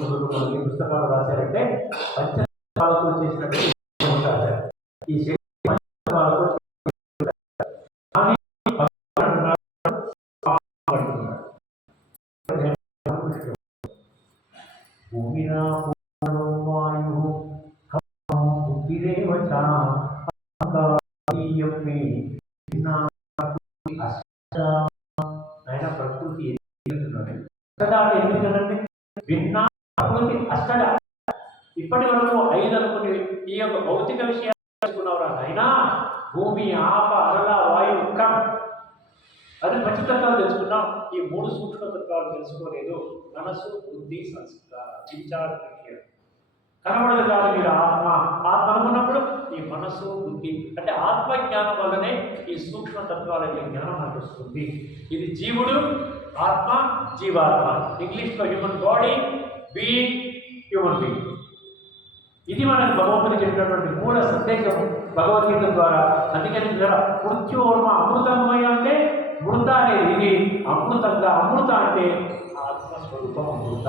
మనకి పుస్తకాలు రాశారంటే పంచతత్వాలతో చేసినట్టు రాశారు. ఈ శక్తి పంచతత్వాలతో ఆయన ప్రకృతి ఎందుకంటే భిన్నా ప్రకృతి అష్టడ ఇప్పటి వరకు 5 అనుకుని ఈ యొక్క భౌతిక విషయాలు తెలుసుకున్నవరా అయినా భూమి ఆప అరల వాయువు కం అది పంచతత్వాలు తెలుసుకున్నాం. ఈ 3 సూక్ష్మతత్వాలు తెలుసుకోలేదు. మనసు బుద్ధి సంస్కారం విచార కనబడదు కాదు. మీరు ఆత్మ అనుకున్నప్పుడు ఈ మనసు బుద్ధి అంటే ఆత్మజ్ఞానం వల్లనే ఈ సూక్ష్మతత్వాల జ్ఞానం మనకు వస్తుంది. ఇది జీవుడు, ఆత్మ, జీవాత్మ. ఇంగ్లీష్లో human body, being, human being. ఇది మనకు భగవంతుడు చెప్పినటువంటి మూల సందేశం భగవద్గీత ద్వారా. అందుకని మృత్యోర్మ అమృతమయ అంటే మృత అనేది ఇది అమృతంగా, అమృత అంటే ఆత్మస్వరూపం అమృత.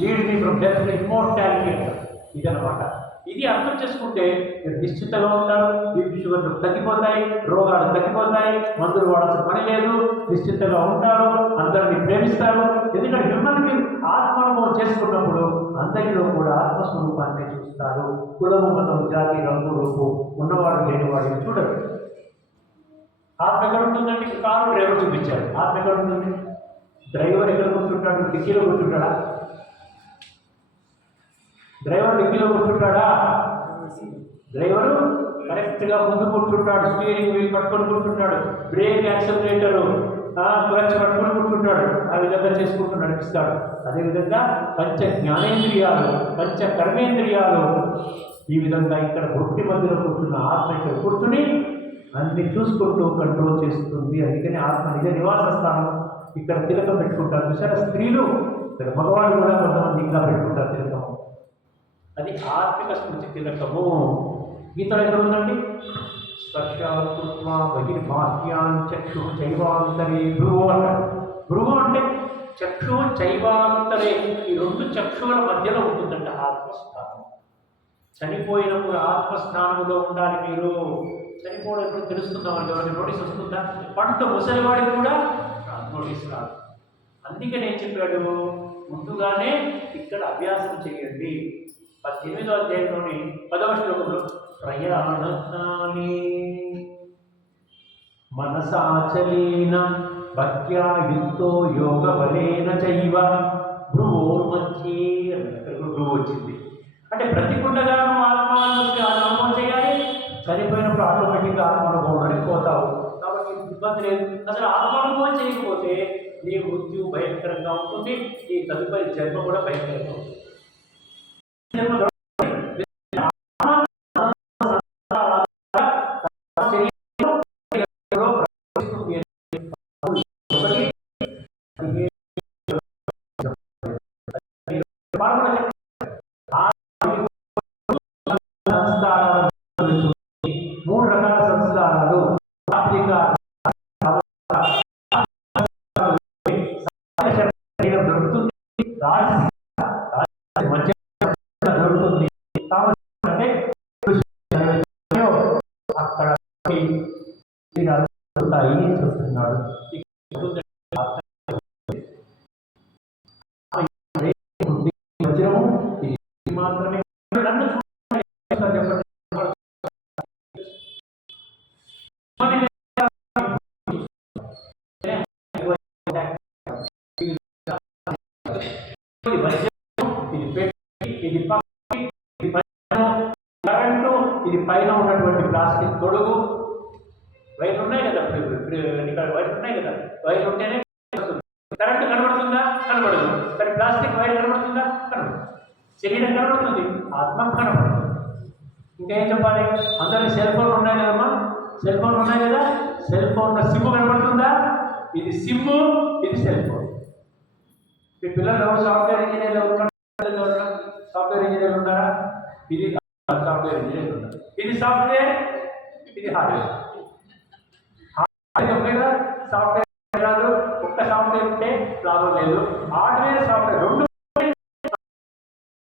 Lead me from death to immortality ఇదన్నమాట. ఇది అర్థం చేసుకుంటే మీరు నిశ్చితంగా ఉంటారు. బీపీ షుగర్లు తగ్గిపోతాయి, రోగాలు తగ్గిపోతాయి, మందులు వాడాల్సిన పని లేదు, నిశ్చితంగా ఉంటారు, అందరినీ ప్రేమిస్తారు. ఎందుకంటే మిమ్మల్ని ఆత్మానుభవం చేసుకున్నప్పుడు అందరిలో కూడా ఆత్మస్వరూపాన్ని చూస్తారు. కులము, మతం, జాతి, రంగు, రూపు ఉన్నవాడు లేనివాడిని చూడరు. ఆత్మ ఎక్కడ ఉంటుందంటే కారు డ్రైవర్ చూపించారు. ఆత్మ ఎక్కడ ఉంటుంది? డ్రైవర్ ఎక్కడ కూర్చుంటాడు? డిక్కీలో కూర్చుంటాడా? డ్రైవర్ డిక్కీలో కూర్చుంటాడా? డ్రైవరు కరెక్ట్గా ముందు కూర్చుంటాడు, స్టీరింగ్ వీల్ పట్టుకొని కూర్చుంటాడు, బ్రేక్ యాక్సిలరేటరు క్లచ్ పట్టుకొని కూర్చుంటాడు. ఆ విధంగా చేసుకుంటూ నడిపిస్తాడు. అదేవిధంగా పంచ జ్ఞానేంద్రియాలు, పంచ కర్మేంద్రియాలు ఈ విధంగా ఇక్కడ భక్తి మధ్యలో కూర్చున్న ఆత్మ ఇక్కడ కూర్చుని అన్ని చూసుకుంటూ కంట్రోల్ చేస్తుంది. అందుకని ఆత్మ నిజ నివాస స్థానం ఇక్కడ తిలకం పెట్టుకుంటారు. చూసారా, స్త్రీలు ఇక్కడ మగవాళ్ళు కూడా కొంతమంది ఇంకా పెట్టుకుంటారు తిలకము. అది ఆత్మిక స్మృతి తిలకము. గీతలో ఎక్కడ ఉందండి? స్పర్శకృత్వా బహిర్బాహ్యాన్ చక్షు చైవాంతరే భ్రువు అంటారు. భ్రువు అంటే చక్షు చైవాంతరే, ఈ 2 చక్షువుల మధ్యలో ఉంటుందంట ఆత్మస్థానం. చనిపోయినప్పుడు ఆత్మస్థానంలో ఉండాలి మీరు. చనిపోవడం ఎప్పుడు తెలుస్తుందామంటే ఎవరికి నోటీస్ వస్తుందా? పంట ముసలివాడికి కూడా నోటీస్ రాదు. అందుకే నేను చెప్పాడు ముందుగానే ఇక్కడ అభ్యాసం చేయండి. 18వ అధ్యాయంలోని 10వ శ్లోకంలో ప్రయాణాని మనసాచలేన భక్త్యా యుక్తో యోగ బలేన చైవ భ్రువోర్మధ్యే అక్కడ భ్రువు వచ్చింది. అంటే బ్రతికుండగాను ఆత్మానుభవం చేయాలి, చనిపోయినప్పుడు ఆటోమేటిక్గా ఆత్మానుభవంలోకి పోతావు. కాబట్టి ఇబ్బంది లేదు. అసలు ఆత్మానుభవం చేయకపోతే నీ మృత్యు భయంకరంగా ఉంటుంది, నీ తదుపరి జన్మ కూడా భయంకరంగా ఉంటుంది. మూడు రకాల సంస్కారాలు అక్కడ చూస్తున్నాడు. మాత్రమే కరెంటు, ఇది పైన ఉన్నటువంటి ప్లాస్టిక్ తొడుగు. వైర్లు ఉన్నాయి కదా, వైర్లు ఉన్నాయి కదా, వైర్లు ఉంటేనే కరెంటు కనబడుతుందా? కనబడదు. కానీ ప్లాస్టిక్ వైర్ కనబడుతుందా? కనబడదు. శరీరం కనబడుతుంది, ఆత్మ కనబడుతుంది. ఇంకేం చెప్పాలి? అందరికి సెల్ ఫోన్లు ఉన్నాయి కదమ్మా, సెల్ ఫోన్లు ఉన్నాయి కదా. సెల్ ఫోన్లో సిమ్ కనబడుతుందా? ఇది సిమ్, ఇది సెల్ ఫోన్. మీ పిల్లలు ఎవరు సాఫ్ట్వేర్ ఇంజనీర్లు ఉన్నారా? సాఫ్ట్వేర్ ఇంజనీర్లు ఉన్నారా? ఇది సాఫ్ట్వేర్ ఇంజనీర్లు ఉన్నారు. ఇది సాఫ్ట్వేర్, ఇది హార్డ్వేర్. హార్డ్వేర్ సాఫ్ట్వేర్ రాదు. ఒక్క సాఫ్ట్వేర్ ఉంటే లాభం లేదు. హార్డ్వేర్ సాఫ్ట్వేర్ రెండు